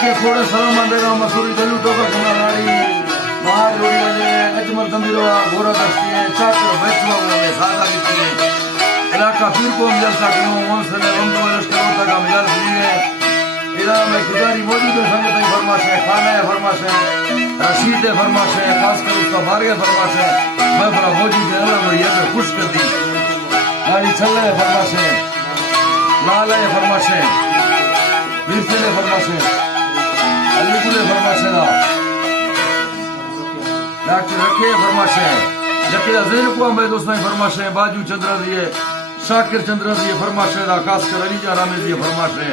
के थोड़े सलाम देगा मसूरी दलू टोका खना लाड़ी बाहर जोड़ी वाले अजमल तंबीरवा घोड़ा दस्ती है चाकर बैठवा में सादा की है इलाका पीर को मिल सकते हो वन से हम तो लश्कर तक मिल दी है इधर में गुजारी मौजूद है संगत की फरमाइश है खाना है फरमाइश है रशीद है फरमाइश है खासकर उसका बारगे फरमाइश है मैं बड़ा मौजूद है अल्लाह बढ़िया से खुश कर दी गाड़ी चल रहा है फरमाइश है लाल है फरमाइश है बीरसे ने फरमाइश है अलीकुल फरमाइश है डॉक्टर रखे फरमाइश है जकिया ज़ैन को हमें दोस्तों फरमाइश है बाजू चंद्रा दिए शाकिर चंद्रा दिए फरमाइश है खासकर अली जा रामे दिए फरमाइश है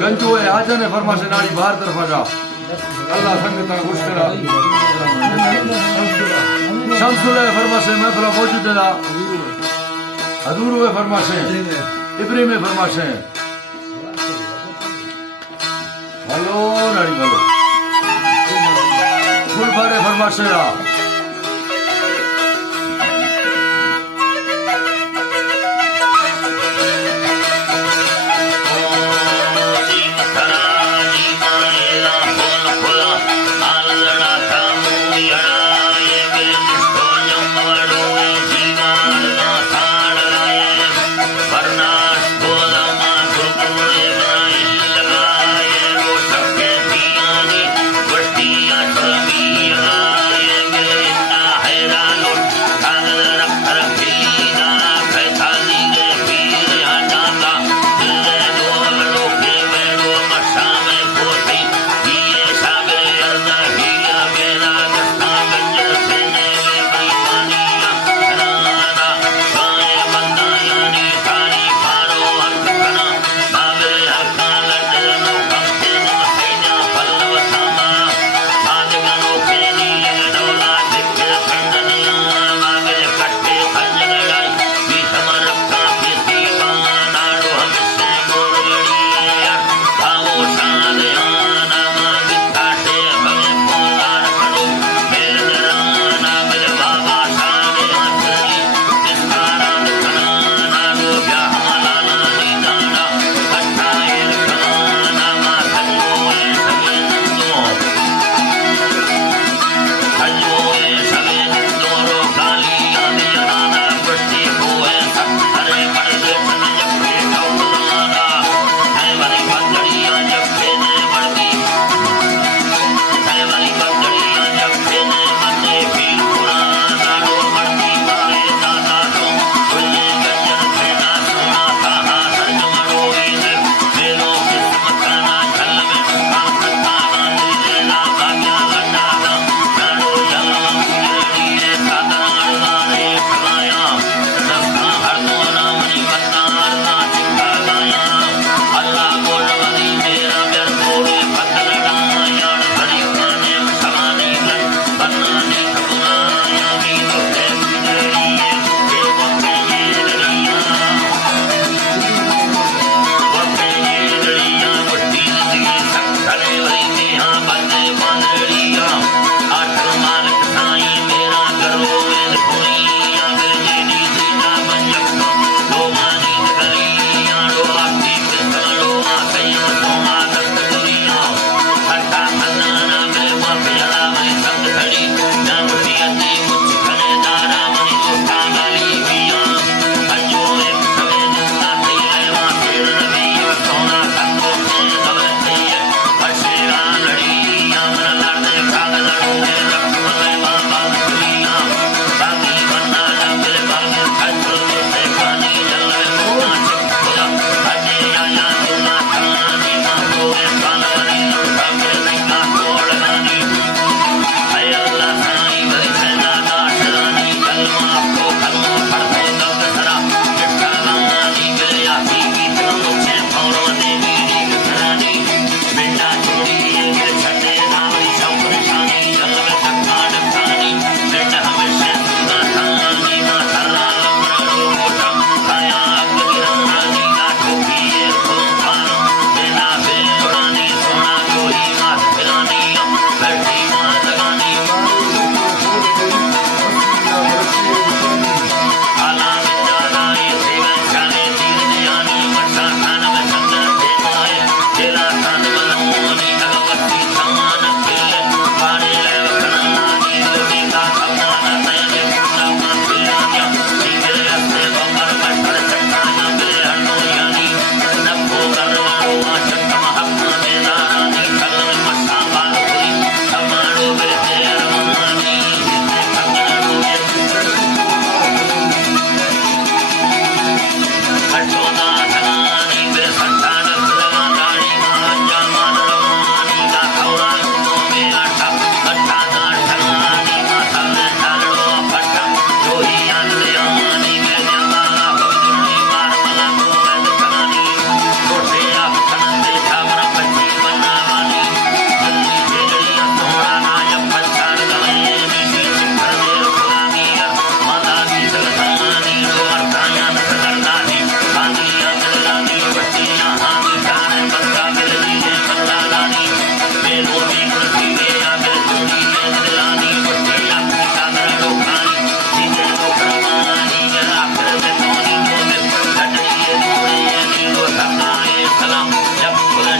गंजू है आजा ने फरमाइश है नाड़ी बाहर तरफ आजा अल्लाह संगत का खुश करा शमसुल है फरमाइश है मैं थोड़ा मौजूद है हजूर है फरमाइश है इब्राहिम है फरमाइश है हेलो नाड़ी हेलो फुल भरे फरमाइश है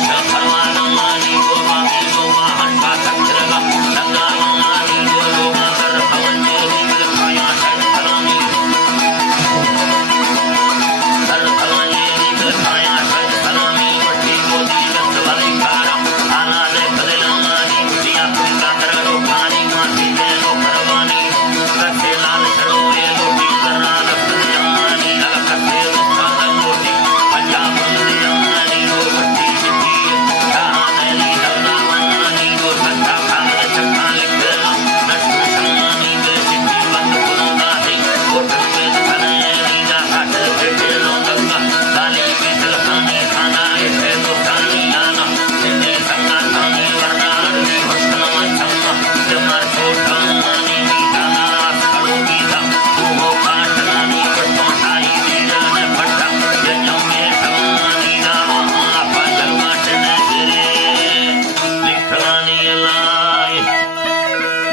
शाह